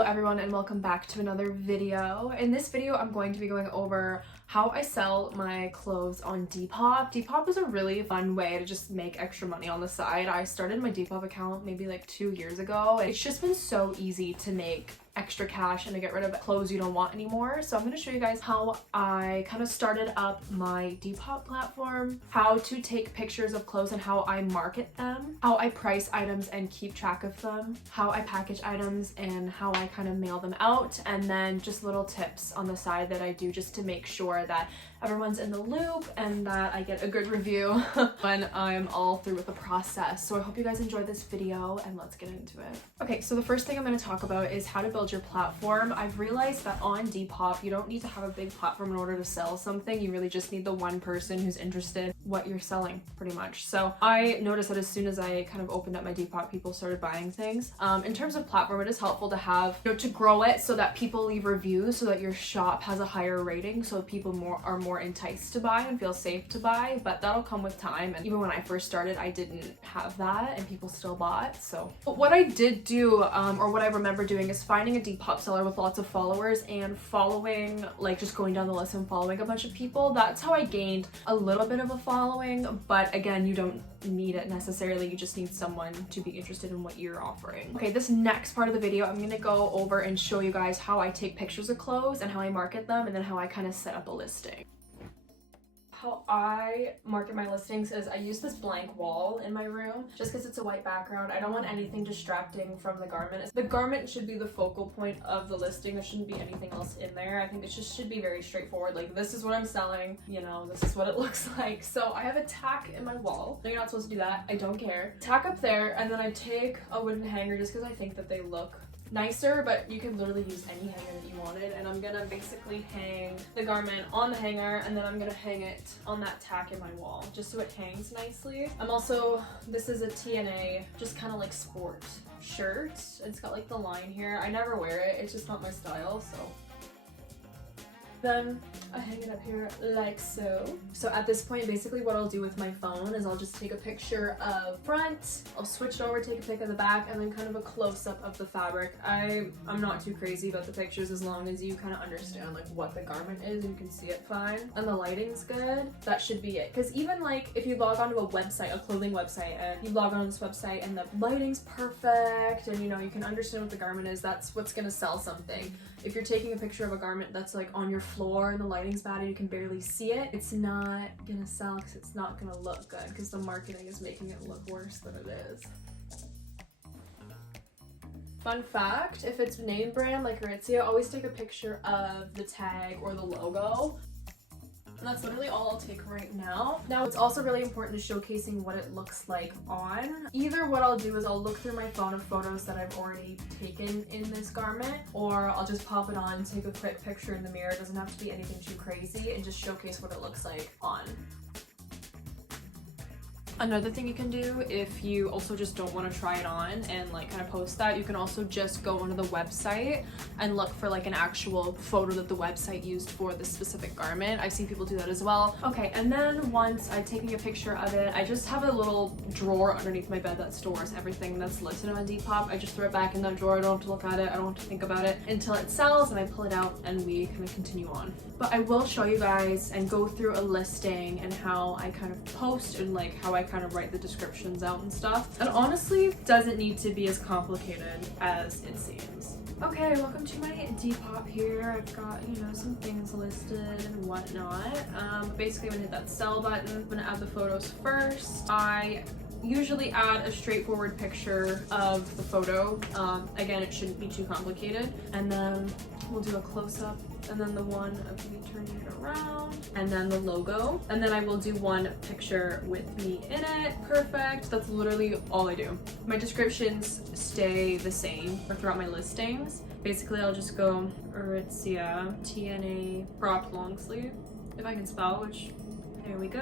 Hello everyone and welcome back to another video. In this video I'm going to be going over how I sell my clothes on Depop. Depop is a really fun way to just make extra money on the side. I started my Depop account maybe like 2 years ago. It's just been so easy to make extra cash and to get rid of clothes you don't want anymore. So I'm going to show you guys how I kind of started up my Depop platform, how to take pictures of clothes and how I market them, how I price items and keep track of them, how I package items and how I kind of mail them out, and then just little tips on the side that I do just to make sure that everyone's in the loop and that I get a good review when I'm all through with the process. So I hope you guys enjoyed this video and let's get into it. Okay, so the first thing I'm going to talk about is how to build your platform. I've realized that on Depop you don't need to have a big platform in order to sell something. You really just need the one person who's interested in what you're selling, pretty much. So I noticed that as soon as I kind of opened up my Depop, people started buying things. In terms of platform, it is helpful to have, to grow it so that people leave reviews so that your shop has a higher rating, so people are more enticed to buy and feel safe to buy, but that'll come with time. And even when I first started, I didn't have that and people still bought. So but what I did do, or what I remember doing, is finding a Depop seller with lots of followers and following, like just going down the list and following a bunch of people. That's how I gained a little bit of a following, but again, you don't need it necessarily. You just need someone to be interested in what you're offering. Okay, this next part of the video, I'm going to go over and show you guys how I take pictures of clothes and how I market them, and then how I kind of set up a listing. How I market my listings is I use this blank wall in my room just because it's a white background. I don't want anything distracting from the garment. The garment should be the focal point of the listing. There shouldn't be anything else in there. I think it just should be very straightforward. Like, this is what I'm selling, you know, this is what it looks like. So I have a tack in my wall. No, you're not supposed to do that. I don't care. Tack up there, and then I take a wooden hanger just because I think that they look nicer, but you can literally use any hanger that you wanted, and I'm gonna basically hang the garment on the hanger, and then I'm gonna hang it on that tack in my wall just so it hangs nicely. This is a TNA, just kind of like sport shirt. It's got like the line here. I never wear it, it's just not my style, so then I hang it up here like so. So at this point, basically what I'll do with my phone is I'll just take a picture of front, I'll switch it over, take a pic of the back, and then kind of a close-up of the fabric. I'm not too crazy about the pictures as long as you kind of understand like what the garment is and you can see it fine and the lighting's good. That should be it. Because even like if you log onto a website, a clothing website, and you log on to this website and the lighting's perfect and you know you can understand what the garment is, that's what's gonna sell something. If you're taking a picture of a garment that's like on your floor and the lighting's bad and you can barely see it, it's not gonna sell because it's not gonna look good because the marketing is making it look worse than it is. Fun fact, if it's name brand like Aritzia, always take a picture of the tag or the logo. And that's literally all I'll take right now. Now, it's also really important to showcasing what it looks like on. Either what I'll do is I'll look through my phone of photos that I've already taken in this garment, or I'll just pop it on, take a quick picture in the mirror. It doesn't have to be anything too crazy, and just showcase what it looks like on. Another thing you can do if you also just don't want to try it on and like kind of post that, you can also just go onto the website and look for like an actual photo that the website used for the specific garment. I've seen people do that as well. Okay, and then once I've taken a picture of it, I just have a little drawer underneath my bed that stores everything that's listed on Depop. I just throw it back in that drawer. I don't have to look at it. I don't have to think about it until it sells, and I pull it out and we kind of continue on. But I will show you guys and go through a listing and how I kind of post and like how I kind of write the descriptions out and stuff. And honestly, doesn't need to be as complicated as it seems. Okay, welcome to my Depop here. I've got, you know, some things listed and whatnot. Basically, I'm gonna hit that sell button. I'm gonna add the photos first. I usually add a straightforward picture of the photo. Again, it shouldn't be too complicated. And then we'll do a close-up, and then the one of me turning it around, and then the logo, and then I will do one picture with me in it. Perfect. That's literally all I do. My descriptions stay the same throughout my listings. Basically, I'll just go Aritzia TNA cropped long sleeve, if I can spell, which there we go.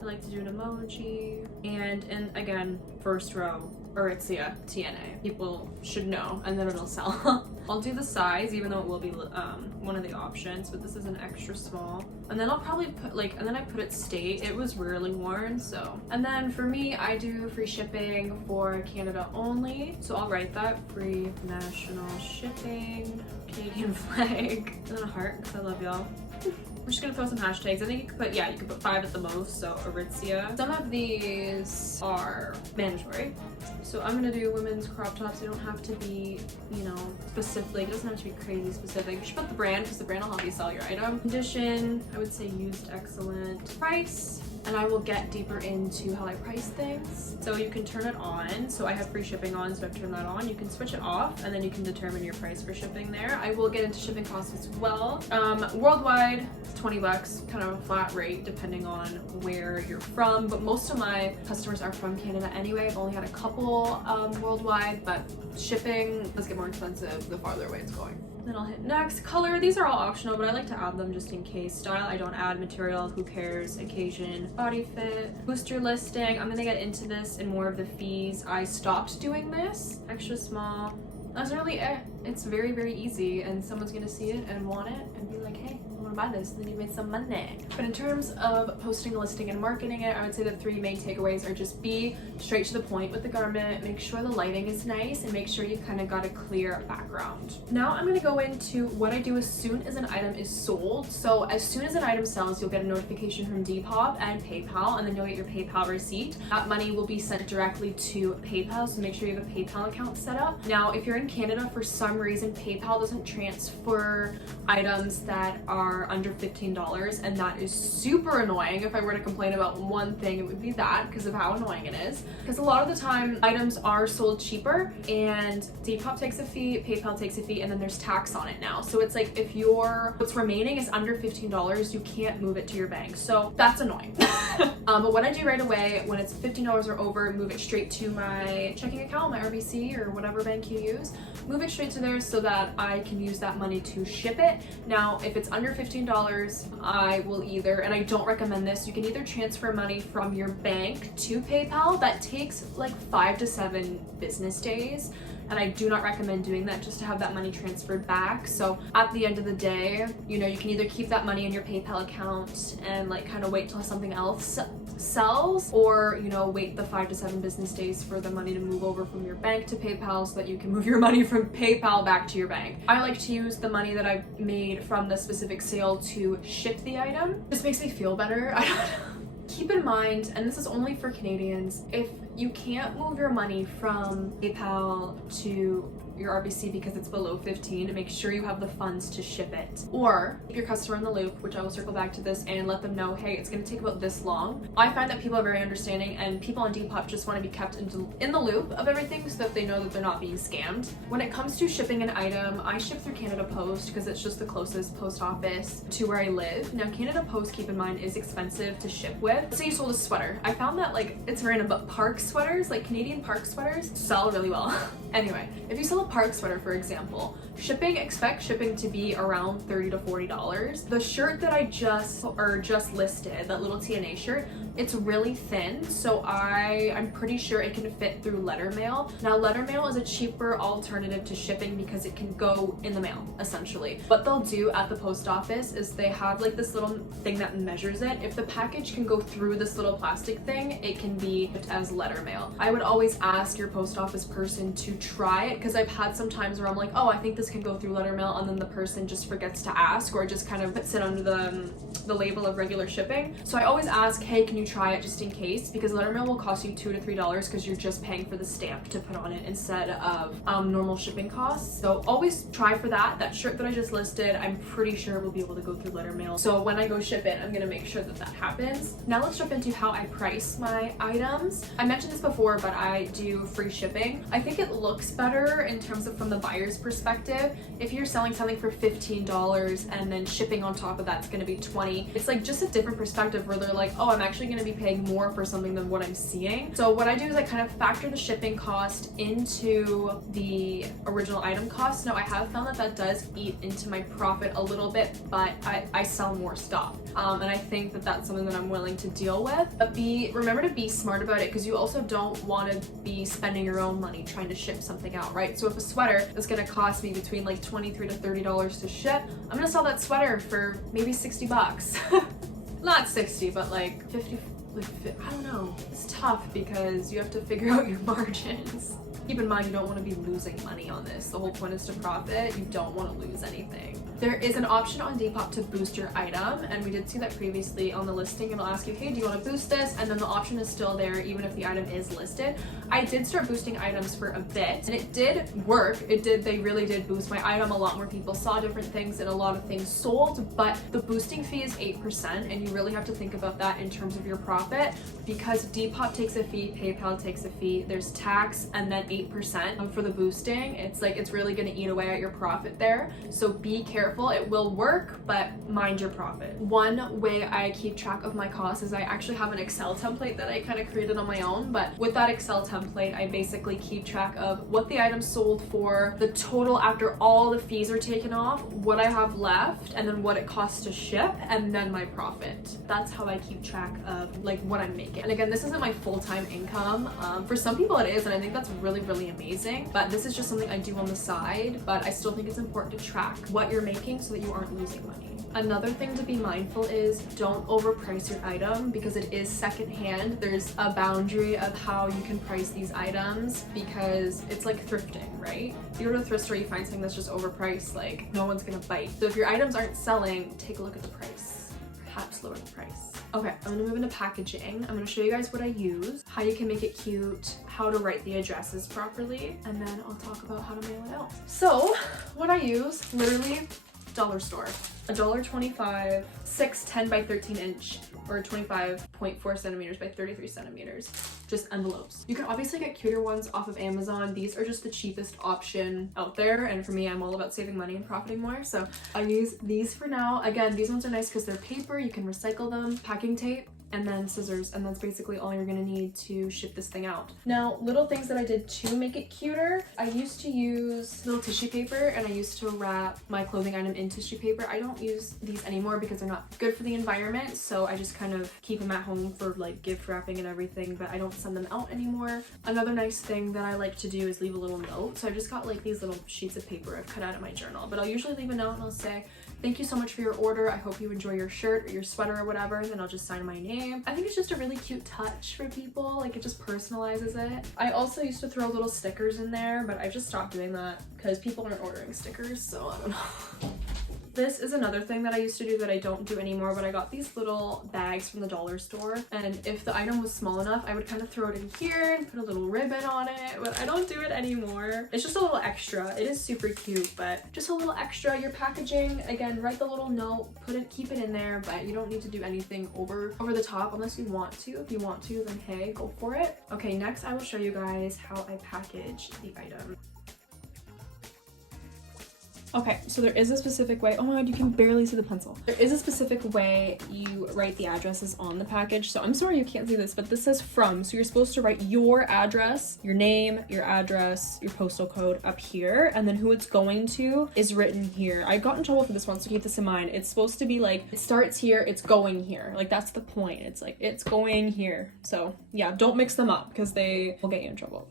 I like to do an emoji, and again, first row, Aritzia TNA. People should know, and then it'll sell. I'll do the size, even though it will be one of the options, but this is an extra small. And then I'll probably put and then I put it state. It was rarely worn, so. And then for me, I do free shipping for Canada only. So I'll write that, free national shipping, Canadian flag, and then a heart, because I love y'all. I'm just gonna throw some hashtags. I think you could put, you could put 5 at the most, so Aritzia. Some of these are mandatory. So I'm gonna do women's crop tops. They don't have to be, you know, specific. It doesn't have to be crazy specific. You should put the brand, because the brand will help you sell your item. Condition, I would say used, excellent. Price, and I will get deeper into how I price things. So you can turn it on. So I have free shipping on, so I've turned that on. You can switch it off, and then you can determine your price for shipping there. I will get into shipping costs as well. Worldwide, $20, kind of a flat rate depending on where you're from, but most of my customers are from Canada anyway. I've only had a couple worldwide, but shipping does get more expensive the farther away it's going. Then I'll hit next. Color, these are all optional, but I like to add them just in case. Style, I don't add. Material, who cares? Occasion, body fit. Booster listing, I'm gonna get into this in more of the fees. I stopped doing this. Extra small. That's really it. It's very, very easy, and someone's gonna see it and want it and be like, hey, I wanna buy this, and then you made some money. But in terms of posting a listing and marketing it, I would say the 3 main takeaways are just be straight to the point with the garment, make sure the lighting is nice, and make sure you've kind of got a clear background. Now I'm gonna go into what I do as soon as an item is sold. So as soon as an item sells, you'll get a notification from Depop and PayPal, and then you'll get your PayPal receipt. That money will be sent directly to PayPal, so make sure you have a PayPal account set up. Now, if you're in Canada, for some reason, PayPal doesn't transfer items that are under $15, and that is super annoying. If I were to complain about one thing, it would be that, because of how annoying it is. Because a lot of the time, items are sold cheaper, and Depop takes a fee, PayPal takes a fee, and then there's tax on it now. So it's like, if what's remaining is under $15, you can't move it to your bank. So that's annoying. But what I do right away, when it's $15 or over, move it straight to my checking account, my RBC, or whatever bank you use. Move it straight to there so that I can use that money to ship it. Now, if it's under $15, I will either, and I don't recommend this, you can either transfer money from your bank to PayPal. That takes like 5 to 7 business days. And I do not recommend doing that, just to have that money transferred back. So at the end of the day, you know, you can either keep that money in your PayPal account and like kind of wait till something else sells, or, you know, wait the 5 to 7 business days for the money to move over from your bank to PayPal so that you can move your money from PayPal back to your bank. I like to use the money that I've made from the specific sale to ship the item. This makes me feel better. I don't know. Keep in mind, and this is only for Canadians, if you can't move your money from PayPal to your RBC because it's below 15, to make sure you have the funds to ship it. Or keep your customer in the loop, which I will circle back to this, and let them know, hey, it's gonna take about this long. I find that people are very understanding, and people on Depop just want to be kept in the loop of everything so that they know that they're not being scammed. When it comes to shipping an item, I ship through Canada Post because it's just the closest post office to where I live. Now, Canada Post, keep in mind, is expensive to ship with. Let's say you sold a sweater. I found that, like, it's random, but park sweaters, like Canadian park sweaters, sell really well. Anyway, if you sell a park sweater, for example, expect shipping to be around $30 to $40. The shirt that I just listed, that little TNA shirt, it's really thin, so I'm pretty sure it can fit through letter mail. Now, letter mail is a cheaper alternative to shipping because it can go in the mail, essentially. What they'll do at the post office is they have like this little thing that measures it. If the package can go through this little plastic thing, it can be as letter mail. I would always ask your post office person to try it, because I've had some times where I'm like, oh, I think this can go through letter mail, and then the person just forgets to ask, or just kind of puts it under the label of regular shipping. So I always ask, hey, can you try it, just in case, because letter mail will cost you $2 to $3 because you're just paying for the stamp to put on it instead of normal shipping costs. So always try for that. That shirt that I just listed, I'm pretty sure will be able to go through letter mail. So when I go ship it, I'm gonna make sure that that happens. Now let's jump into how I price my items. I mentioned this before, but I do free shipping. I think it looks looks better in terms of from the buyer's perspective. If you're selling something for $15 and then shipping on top of that's going to be $20, it's like just a different perspective where they're like, oh, I'm actually going to be paying more for something than what I'm seeing. So what I do is I kind of factor the shipping cost into the original item cost. Now I have found that that does eat into my profit a little bit, but I sell more stuff. And I think that that's something that I'm willing to deal with. But remember to be smart about it, because you also don't want to be spending your own money trying to ship something out, right? So if a sweater is going to cost me between like $23 to $30 to ship, I'm going to sell that sweater for maybe 60 bucks. Not 60, but like 50, I don't know. It's tough because you have to figure out your margins. Keep in mind, you don't want to be losing money on this. The whole point is to profit. You don't want to lose anything. There is an option on Depop to boost your item, and we did see that previously on the listing. It'll ask you, hey, do you want to boost this? And then the option is still there even if the item is listed. I did start boosting items for a bit, and it did work. They really did boost my item. A lot more people saw different things and a lot of things sold, but the boosting fee is 8%, and you really have to think about that in terms of your profit, because Depop takes a fee, PayPal takes a fee, there's tax, and then 8% for the boosting. It's like, it's really going to eat away at your profit there. So be careful. It will work, but mind your profit. One way I keep track of my costs is I actually have an Excel template that I kind of created on my own, but with that Excel template, I basically keep track of what the item sold for, the total after all the fees are taken off, what I have left, and then what it costs to ship, and then my profit. That's how I keep track of like what I'm making. And again, this isn't my full-time income. For some people it is, and I think that's really, really amazing, but this is just something I do on the side, but I still think it's important to track what you're making so that you aren't losing money. Another thing to be mindful is don't overprice your item, because it is secondhand. There's a boundary of how you can price these items, because it's like thrifting, right? If you go to a thrift store, you find something that's just overpriced, like no one's gonna bite. So if your items aren't selling, take a look at the price. Perhaps lower the price. Okay, I'm gonna move into packaging. I'm gonna show you guys what I use, how you can make it cute, how to write the addresses properly, and then I'll talk about how to mail it out. So what I use, literally dollar store. $1.25, 6 10 by 13 inch or 25.4 centimeters by 33 centimeters, just envelopes. You can obviously get cuter ones off of Amazon. These are just the cheapest option out there, and for me, I'm all about saving money and profiting more, so I use these for now. Again, these ones are nice because they're paper, you can recycle them, packing tape, and then scissors, and that's basically all you're gonna need to ship this thing out. Now, little things that I did to make it cuter. I used to use little tissue paper, and I used to wrap my clothing item in tissue paper. I don't use these anymore because they're not good for the environment, so I just kind of keep them at home for like gift wrapping and everything, but I don't send them out anymore. Another nice thing that I like to do is leave a little note. So I just got like these little sheets of paper I've cut out of my journal, but I'll usually leave a note and I'll say, thank you so much for your order. I hope you enjoy your shirt or your sweater or whatever. And then I'll just sign my name. I think it's just a really cute touch for people. Like, it just personalizes it. I also used to throw little stickers in there, but I just stopped doing that because people aren't ordering stickers, so I don't know. This is another thing that I used to do that I don't do anymore, but I got these little bags from the dollar store, and if the item was small enough, I would kind of throw it in here and put a little ribbon on it, but I don't do it anymore. It's just a little extra. It is super cute, but just a little extra. Your packaging, again, write the little note, keep it in there, but you don't need to do anything over the top unless you want to. If you want to, then hey, go for it. Okay, next I will show you guys how I package the item. Okay, so there is a specific way. Oh my god, you can barely see the pencil. There is a specific way you write the addresses on the package. So I'm sorry you can't see this, but this says from. So you're supposed to write your address, your name, your address, your postal code up here, and then who it's going to is written here. I got in trouble for this one, so keep this in mind. It's supposed to be like, it starts here, it's going here. Like, that's the point. It's like, it's going here. So yeah, don't mix them up because they will get you in trouble.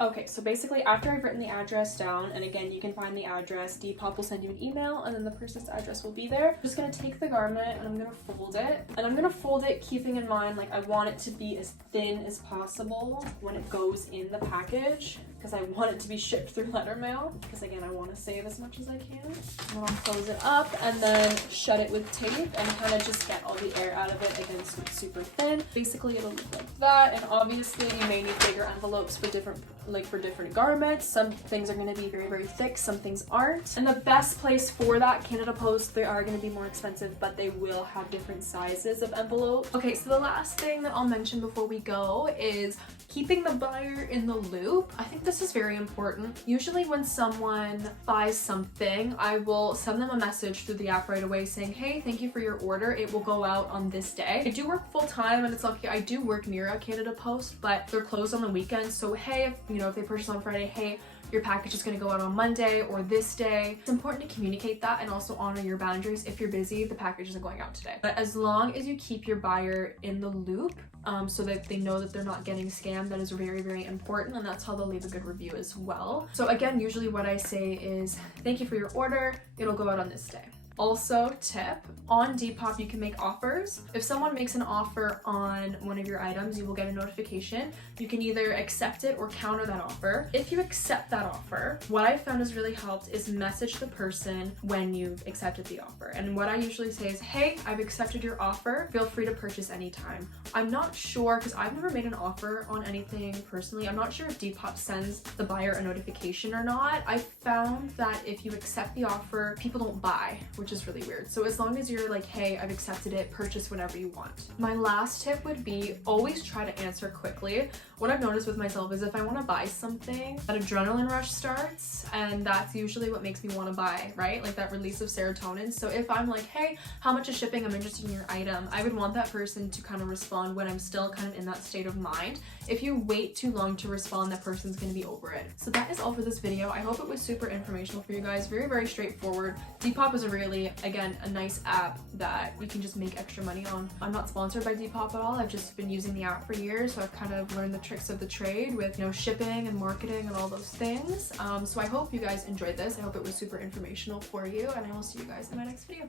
Okay, so basically after I've written the address down, and again, you can find the address, Depop will send you an email, and then the person's address will be there. I'm just gonna take the garment and I'm gonna fold it. And I'm gonna fold it keeping in mind, like, I want it to be as thin as possible when it goes in the package, because I want it to be shipped through letter mail, because again, I want to save as much as I can. And then I'll close it up and then shut it with tape and kind of just get all the air out of it, again, so it's super thin. Basically, it'll look like that, and obviously you may need bigger envelopes for different like for different garments. Some things are going to be very, very thick, some things aren't. And the best place for that, Canada Post, they are going to be more expensive, but they will have different sizes of envelopes. Okay, so the last thing that I'll mention before we go is keeping the buyer in the loop. I think this is very important. Usually when someone buys something, I will send them a message through the app right away saying, hey, thank you for your order. It will go out on this day. I do work full time and it's lucky I do work near a Canada Post, but they're closed on the weekends. So hey, if they purchase on Friday, hey, your package is going to go out on Monday or this day. It's important to communicate that and also honor your boundaries. If you're busy, the package isn't going out today. But as long as you keep your buyer in the loop, so that they know that they're not getting scammed, that is very, very important, and that's how they'll leave a good review as well. So again, usually what I say is, thank you for your order, it'll go out on this day. Also, tip, on Depop you can make offers. If someone makes an offer on one of your items, you will get a notification. You can either accept it or counter that offer. If you accept that offer, what I found has really helped is message the person when you've accepted the offer. And what I usually say is, hey, I've accepted your offer. Feel free to purchase anytime. I'm not sure, because I've never made an offer on anything personally. I'm not sure if Depop sends the buyer a notification or not. I found that if you accept the offer, people don't buy, which is really weird. So as long as you're like, hey, I've accepted it, purchase whenever you want. My last tip would be always try to answer quickly. What I've noticed with myself is if I want to buy something, that adrenaline rush starts, and that's usually what makes me want to buy, right? Like that release of serotonin. So if I'm like, hey, how much is shipping? I'm interested in your item. I would want that person to kind of respond when I'm still kind of in that state of mind. If you wait too long to respond, that person's going to be over it. So that is all for this video. I hope it was super informational for you guys. Very, very straightforward. Depop is a really, again, a nice app that you can just make extra money on. I'm not sponsored by Depop at all. I've just been using the app for years, so I've kind of learned the tricks of the trade with, shipping and marketing and all those things. So I hope you guys enjoyed this. I hope it was super informational for you, and I will see you guys in my next video.